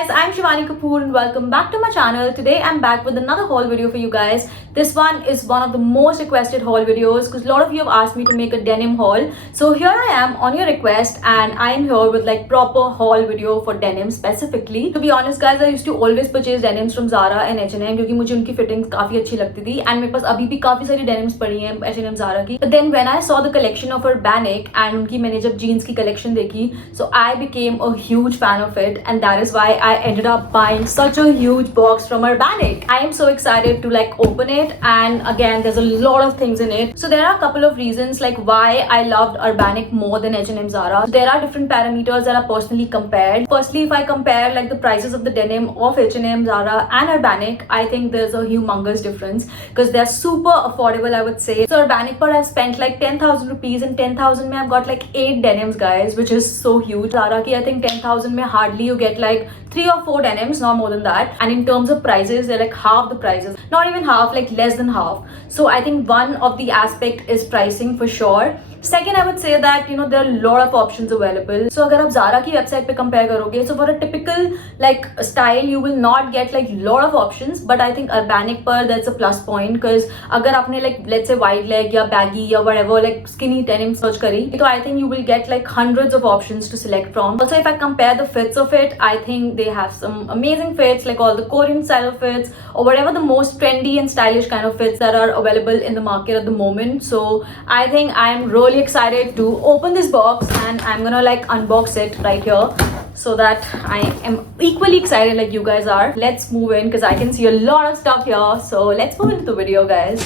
guys, I'm Shivani Kapoor and welcome back to my channel. Today I'm back with another haul video for you guys. This one is one of the most requested haul videos because a lot of you have asked me to make a denim haul. So here I am on your request and I am here with like proper haul video for denim specifically. To be honest guys, I used to always purchase denims from Zara and H&M क्योंकि मुझे उनकी fittings काफी अच्छी लगती थी and मेरे पास अभी भी काफी सारी denims पड़ी हैं H&M Zara की. But then when I saw the collection of Urbanic and उनकी मैंने जब jeans की collection देखी, so I became a huge fan of it and that is why I ended up buying such a huge box from Urbanic. I am so excited to like open it and again there's a lot of things in it. So there are a couple of reasons like why I loved Urbanic more than H&M Zara. So there are different parameters that I personally compared. Firstly, if I compare like the prices of the denim of H&M, Zara and Urbanic, I think there's a humongous difference because they're super affordable, I would say. So Urbanic per I've spent like 10,000 rupees and 10,000 mein I've got like 8 denims guys, which is so huge. Zara ki I think 10,000 mein hardly you get like 3 or 4 denims, not more than that. And in terms of prices, they're like half the prices. Not even half, like less than half. So I think one of the aspect is pricing for sure. Second, I would say that, you know, there are a lot of options available. So अगर आप Zara की website पे compare करोगे, so for a typical like style, you will not get like lot of options. But I think Urbanic पर that's a plus point because अगर आपने like let's say wide leg या baggy या whatever like skinny denim search करी, तो I think you will get like hundreds of options to select from. Also, if I compare the fits of it, I think they have some amazing fits like all the Korean style fits or whatever the most trendy and stylish kind of fits that are available in the market at the moment. So I think I'm really excited to open this box and I'm gonna like unbox it right here so that I am equally excited like you guys are. Let's move in because I can see a lot of stuff here. So let's move into the video guys.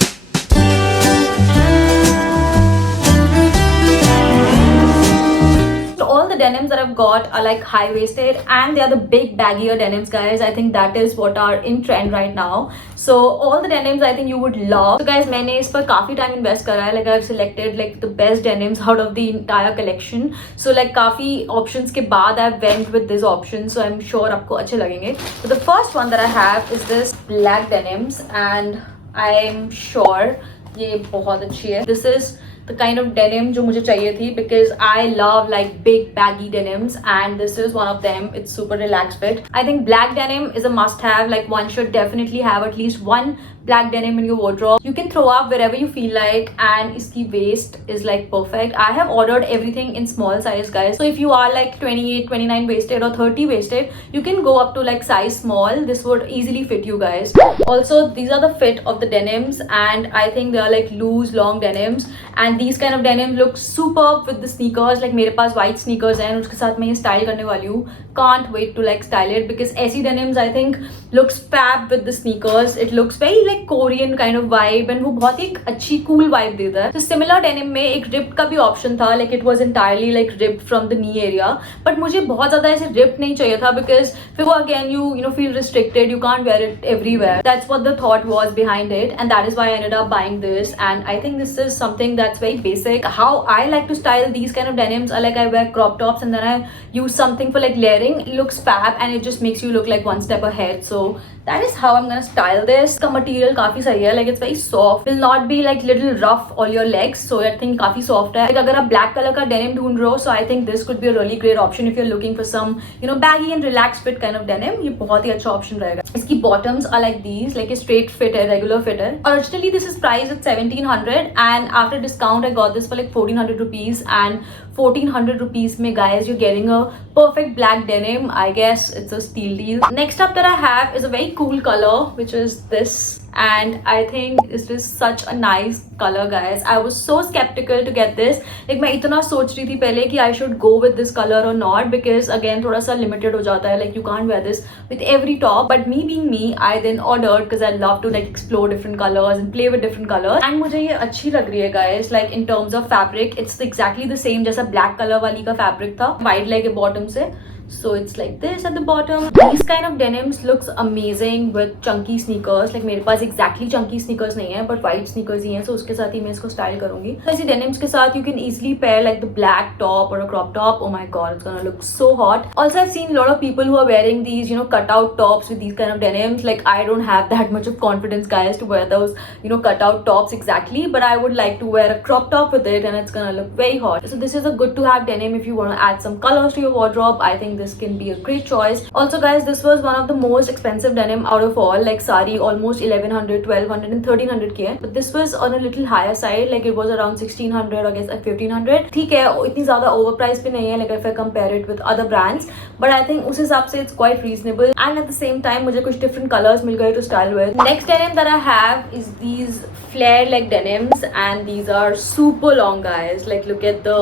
So all the denims that I've got are like high-waisted and they are the big baggier denims guys. I think that is what are in trend right now. So all the denims I think you would love. So guys, मैंने इस पर काफी time invest करा है. Like I've selected like the best denims out of the entire collection. So like काफी options के बाद I went with this option. So I'm sure आपको अच्छे लगेंगे. So the first one that I have is this black denims and I'm sure ये बहुत अच्छी है. This is the kind of denim जो मुझे चाहिए थी because I love like big baggy denims and this is one of them. It's super relaxed fit. I think black denim is a must have. Like one should definitely have at least one black denim in your wardrobe. You can throw up wherever you feel like and iski waist is like perfect. I have ordered everything in small size guys. So if you are like 28, 29 waisted or 30 waisted, you can go up to like size small. This would easily fit you guys. Also, these are the fit of the denims and I think they are like loose long denims and these kind of denim look superb with the sneakers. Like मेरे पास white sneakers हैं उसके साथ मैं ये style करने वाली हूँ. Can't wait to like style it because ऐसी denims I think looks fab with the sneakers. It looks very like Korean kind of vibe and वो बहुत ही अच्छी cool vibe देता है. तो similar denim में एक ripped का भी option था. Like it was entirely like ripped from the knee area. But मुझे बहुत ज़्यादा ऐसे ripped नहीं चाहिए था because फिर वो again you know feel restricted. You can't wear it everywhere. That's what the thought was behind it and that is why I ended up buying this. And I think this is something that's very basic. How I like to style these kind of denims are like I wear crop tops and then I use something for like layering. It looks fab and it just makes you look like one step ahead. So that is how I'm gonna style this. The material काफी सही है, like it's very soft. Will not be like little rough all your legs. So I think काफी soft है. Like अगर आप black color का denim ढूंढ रहे हो, so I think this could be a really great option if you're looking for some, you know, baggy and relaxed fit kind of denim. ये बहुत ही अच्छा option रहेगा. इसकी bottoms are like these, like a straight fit है, regular fit है. Originally this is priced at 1700 and after discount I got this for like 1400 rupees and 1400 rupees mein guys you're getting a perfect black denim. I guess it's a steal deal. Next up that I have is a very cool color which is this and I think this is such a nice color guys. I was so skeptical to get this. Like मैं इतना सोच रही थी पहले कि I should go with this color or not because again थोड़ा सा limited हो जाता है. Like you can't wear this with every top. But me being me, I then ordered because I love to like explore different colors and play with different colors. And मुझे ये अच्छी लग रही है guys. Like in terms of fabric, it's exactly the same जैसा black color वाली का fabric था. Wide leg के bottom से. So it's like this at the bottom. These kind of denims looks amazing with chunky sneakers. Like मेरे पास exactly chunky sneakers नहीं है, but white sneakers ही हैं, so उसके साथ ही मैं इसको style करूँगी. So ऐसी denims के साथ you can easily pair like the black top or a crop top. Oh my god, it's gonna look so hot. Also, I've seen a lot of people who are wearing these, you know, cutout tops with these kind of denims. Like I don't have that much of confidence, guys, to wear those, you know, cutout tops exactly. But I would like to wear a crop top with it, and it's gonna look very hot. So this is a good to have denim if you want to add some colors to your wardrobe. I think this can be a great choice. Also guys, this was one of the most expensive denim out of all. Like सारी almost 1100, 1200 and 1300 की है, but this was on a little higher side. Like it was around 1600 I guess, 1500. ठीक है, इतनी ज़्यादा overpriced भी नहीं है, like if I compare it with other brands, but I think उस हिसाब से it's quite reasonable. And at the same time मुझे कुछ different colors मिल गए to style with. Next denim that I have is these flare leg denims, and these are super long guys. Like look at the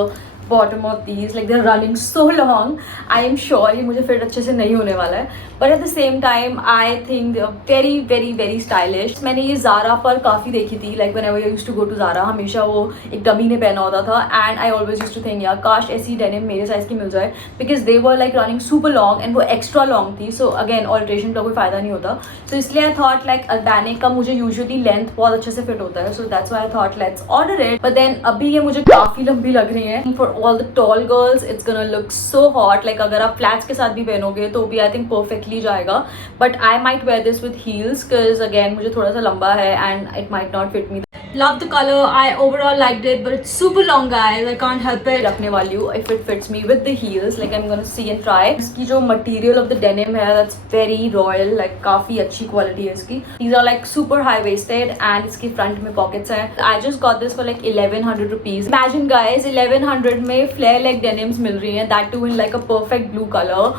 bottom of these, like they're running so long. I am sure ये मुझे fit अच्छे से नहीं होने वाला है, but at the same time I think they are very very very stylish. मैंने ये Zara पर काफ़ी देखी थी, like whenever I used to go to Zara, हमेशा वो एक डमी ने पहना होता था, and I always used to think यार काश ऐसी denim मेरे साइज की मिल जाए, because they were like running super long and वो extra long थी. So again alteration का कोई फ़ायदा नहीं होता, so इसलिए I thought like Urbanic का मुझे usually length बहुत अच्छे से फिट होता है, so that's why I thought let's order it. But then अभी ये मुझे काफ़ी लंबी लग रही है. For all the tall girls it's gonna look so hot. Like अगर आप flats के साथ भी पहनोगे तो भी I think perfectly जाएगा, but I might wear this with heels because again मुझे थोड़ा सा लंबा है and it might not fit me. Love the color. I overall liked it, but it's super long guys. I can't help it. रखने वाली हूँ if it fits me with the heels. Like I'm gonna see and try. इसकी जो material of the denim है that's very royal. Like काफी अच्छी quality है इसकी. These are like super high waisted and इसके front में pockets हैं. I just got this for like 1100 rupees. Imagine guys, 1100 में flare leg denims मिल रही हैं. That too in like a perfect blue color.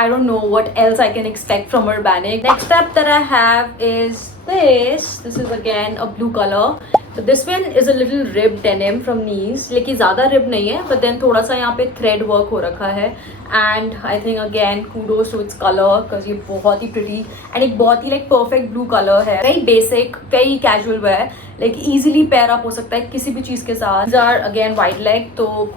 I don't know what else I can expect from Urbanic. Next up that I have is this. This is again a blue color. So this one is a little ribbed denim from knees. लेकिन ज़्यादा rib नहीं है, but then थोड़ा सा यहाँ पे thread work हो रखा है. And I think again kudos to its color because ये बहुत ही pretty and एक बहुत ही like perfect blue color है. Very basic, very casual wear. Like easily pair up हो सकता है किसी भी चीज़ के साथ. These are again wide leg, तो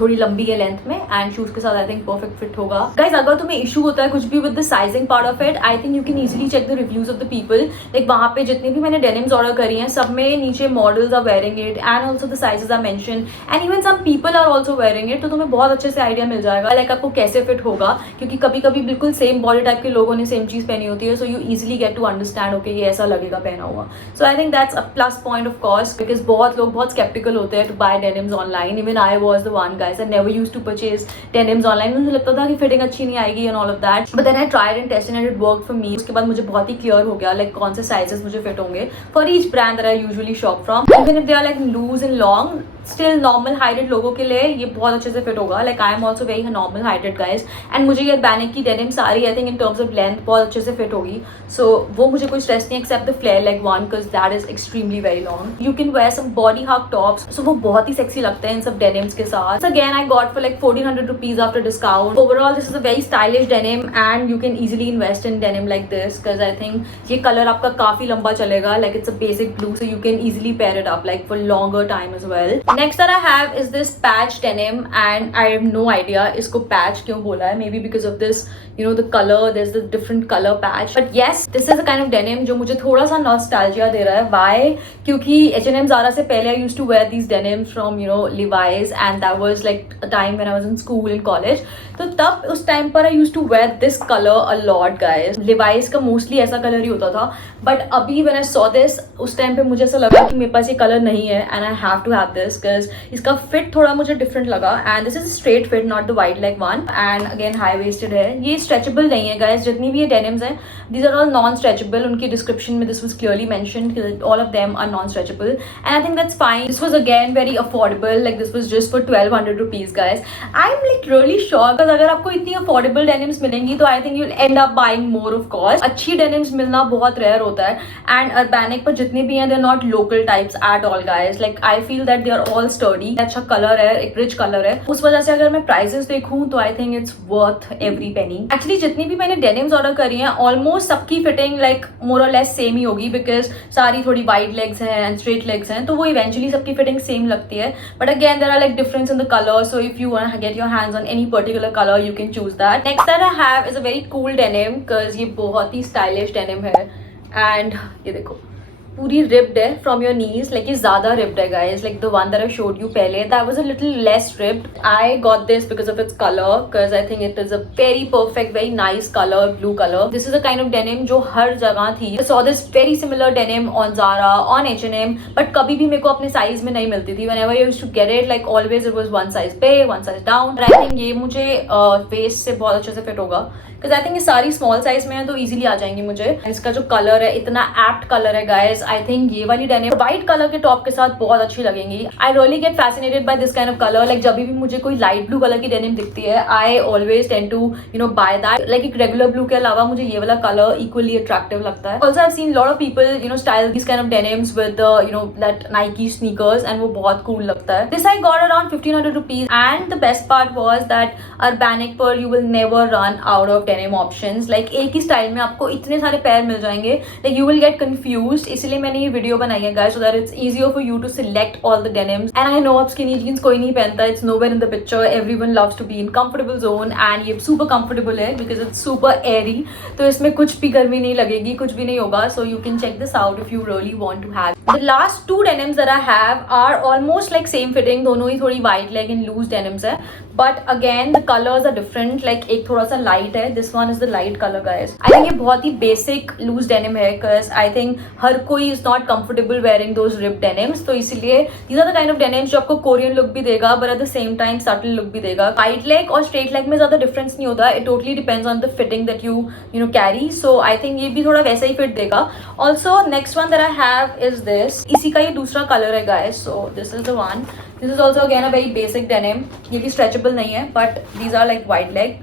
थोड़ी लंबी है लेंथ में एंड शूज के साथ आई थिंक परफेक्ट फिट होगा. गाइज अगर तुम्हें इशू होता है कुछ भी with the sizing part of it, I think you can easily check the reviews of the people. Like वहाँ पे जितनी भी मैंने डेनिम्स ऑर्डर करी हैं सब में नीचे models are wearing it and also the sizes are mention and even some people are also wearing it. तो तुम्हें बहुत अच्छे से आइडिया मिल जाएगा लाइक आपको कैसे फिट होगा, क्योंकि कभी कभी बिल्कुल सेम बॉडी टाइप के लोगों ने सेम चीज पहनी होती है, so you easily get to understand okay ये ऐसा लगेगा पहना हुआ. So I think that's a plus point of course, because बहुत लोग बहुत स्केप्टिकल होते हैं to buy denims online. Even I was the one guys, I never used to purchase denims online. मुझे लगता था कि फिटिंग अच्छी नहीं आएगी and all of that, but then I tried and tested and it worked for me. उसके बाद मुझे बहुत ही क्लियर हो गया लाइक कौन से साइजेस मुझे फिट होंगे for each brand that I usually shop from. Even if they are like loose and long, still normal heighted लोगों के लिए ये बहुत अच्छे से फिट होगा. Like I am also very normal heighted guys and मुझे ये Urbanic की डेनिम सारी I think in terms of length बहुत अच्छे से फिट होगी. सो वो मुझे कोई स्ट्रेस नहीं except the flare leg one because that is extremely very long. You can wear some body hug tops, so वो बहुत ही सेक्सी लगते हैं इन सब डेनिम्स के साथ. Again I got for like 1400 rupees after discount. Overall this is a very stylish denim and you can easily invest in denim like this because I think ये colour आपका काफी लंबा चलेगा. Like it's a basic blue, so you can easily pair it up like for longer time as well. Next that I have is this patch denim and I have no idea इसको patch क्यों बोला है. Maybe because of this, you know, the color, there's the different color patch. But yes, this is a kind of denim जो मुझे थोड़ा सा nostalgia दे रहा है. Why? क्योंकि H&M Zara से पहले I used to wear these denims from, you know, Levi's and that was like a time when I was in school and college. तो तब उस टाइम पर I used to wear this color a lot guys. Levi's का mostly ऐसा colour ही होता था, but अभी when I saw this उस टाइम पे मुझे ऐसा लगा कि मेरे पास ये कलर नहीं है and I have to have this because इसका फिट थोड़ा मुझे डिफरेंट लगा and this is straight fit not the wide leg one and again high waisted है. ये स्ट्रेचेबल नहीं है गाइस, जितनी भी ये डेनिम्स हैं these are all non stretchable. उनकी डिस्क्रिप्शन में this was clearly mentioned all of them are non stretchable and I think that's fine. This was again very affordable, like this was just for 1200 rupees guys. I am like really sure because अगर आपको इतनी affordable denims मिलेंगी तो I think you will end up buying more. Of course अच्छी denims मिलना बहुत rare होता है एंड Urbanic पर जितने भी हैं they are not local types at all guys. Like I feel that they are all sturdy. अच्छा कलर है, एक रिच कलर है, उस वजह से अगर मैं प्राइसेस देखूं तो I think it's worth every penny. Actually जितनी भी मैंने डेनिम्स ऑर्डर करी हैं ऑलमोस्ट सबकी फिटिंग लाइक मोर और लेस सेम ही होगी बिकॉज सारी थोड़ी वाइड लेग्स हैं एंड स्ट्रेट लेग्स हैं, तो वो इवेंचुअली सबकी फिटिंग सेम लगती है. But again there are like difference in the colour, so if you want to get your hands on any particular colour you can choose that. Next that I have is a very cool denim because ये बहुत ही stylish denim है and ये देखो पूरी ripped है from your knees, like ये ज़्यादा ripped है guys, like the one that I showed you पहले, that was a little less ripped. I got this because of its color, because I think it is a very perfect, very nice color, blue color. This is a kind of denim जो हर जगह थी. I saw this very similar denim on Zara, on H&M, but कभी भी मेरे को अपने size में नहीं मिलती थी. Whenever I used to get it, like always it was one size big, one size down. But I think ये मुझे waist से बहुत अच्छे से fit होगा, because I think ये सारी small size में है तो easily आ जाएंगी मुझे. इसका जो color है इतना apt color है guys. I think ये वाली denim white color के top के साथ बहुत अच्छी लगेंगी. I really get fascinated by this kind of color. Like जब भी मुझे कोई light blue color की denim दिखती है, I always tend to buy that. Like एक regular blue के अलावा मुझे ये वाला color equally attractive लगता है. Also I've seen lot of people style these kind of denims with the that Nike sneakers, and वो बहुत cool लगता है. This I got around 1500 rupees, and the best part was that Urbanic पर you will never run out of denim options. Like एक ही style में आपको इतने सारे पैर मिल जाएंगे, like you will get confused. इसलिए मैंने ये वीडियो बनाई है guys, so that it's easier for you to select all the denims. And I know अब skinny jeans कोई नहीं पहनता, it's nowhere in the picture. Everyone loves to be in comfortable zone, and ये super comfortable है because it's super airy. तो इसमें कुछ भी गर्मी नहीं लगेगी, कुछ भी नहीं होगा. So you can check this out if you really want to have. The last two denims that I have are almost like same fitting. दोनों ही थोड़ी wide leg and loose denims है. But again the colors are different. Like एक थोड़ा सा light है. This one is the light color guys. I think ये बहुत ही basic loose denim है, because I think हर कोई is not comfortable wearing those ripped denims. तो इसीलिए these are the kind of denims जो आपको Korean look भी देगा, but at the same time subtle look भी देगा. Wide leg और straight leg में ज़्यादा difference नहीं होता. It totally depends on the fitting that you carry. So I think ये भी थोड़ा वैसा ही fit देगा. Also next one that I have is this. इसी का ये दूसरा color है guys. So this is the one. This is also again a very basic denim. ये भी stretchable नहीं है, but these are like wide leg.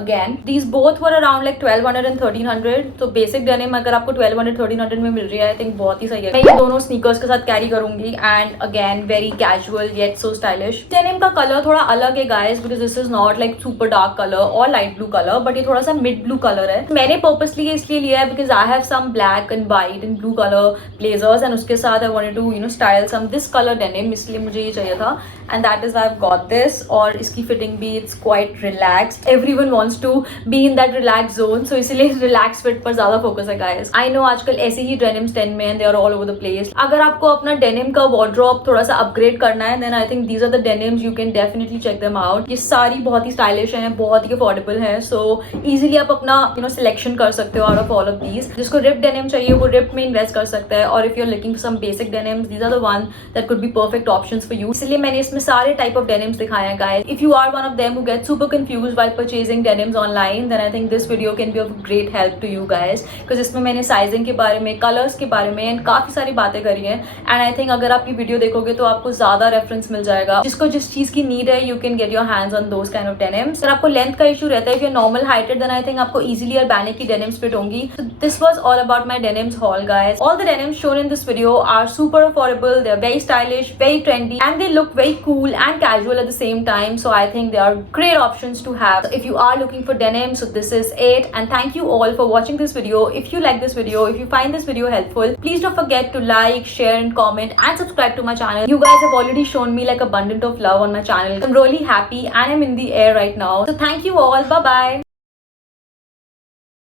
Again, these both were around like 1200 and 1300. तो basic denim अगर आपको 1200 1300 में मिल रही है, I think बहुत ही सही है. मैं ये दोनों sneakers के साथ carry करूंगी, and again very casual yet so stylish. Denim का color थोड़ा अलग है guys, because this is not like super dark color or light blue color, but ये थोड़ा सा mid blue color है. मैंने purposely ये इसलिए लिया है because I have some black and white and blue color blazers, and उसके साथ I wanted to style some this color denim, इसलिए मुझे ये चाहिए था, and that is I've got this. और इसकी fitting भी it's quite relaxed. Everyone wants to be in that relaxed zone, so इसीलिए relaxed fit पर ज़्यादा focus है guys. I know आजकल ऐसे ही denims trend में, and they are all over the place. अगर आपको अपना denim का wardrobe थोड़ा सा upgrade करना है, then I think these are the denims you can definitely check them out. ये सारी बहुत ही stylish हैं, बहुत ही affordable हैं, so easily आप अपना selection कर सकते हो out of all of these. जिसको ripped denim चाहिए वो ripped में invest कर सकता है, और if you're looking for some basic denims, these are the one that could be perfect options for you. इसलिए मैंने इसमें सारे type of denims दिखाए हैं guys. If you are one of them who get super confused while purchasing denims online, then I think this video can be of great help to you guys, because इसमें मैंने sizing के बारे में, colors के बारे में and काफ़ी सारी बातें करी हैं, and I think अगर आप ये वीडियो देखोगे तो आपको ज़्यादा रेफरेंस मिल जाएगा. जिसको जिस चीज़ की नीड है, you can get your hands on those kind of denims. अगर आपको लेंथ का इशू रहता है, if you're normal heighted, then I think आपको easily Urbanic की denims fit होंगी. So this was all about my denims haul guys. All the denims shown in this video are super affordable, they're very stylish, very trendy, and they look very cool and casual at the same time. So I think they are great options to have. So if you are looking for denim, so this is it, and thank you all for watching this video. If you like this video, if you find this video helpful, please don't forget to like, share and comment and subscribe to my channel. You guys have already shown me like abundant of love on my channel. I'm really happy and I'm in the air right now. So thank you all. Bye bye.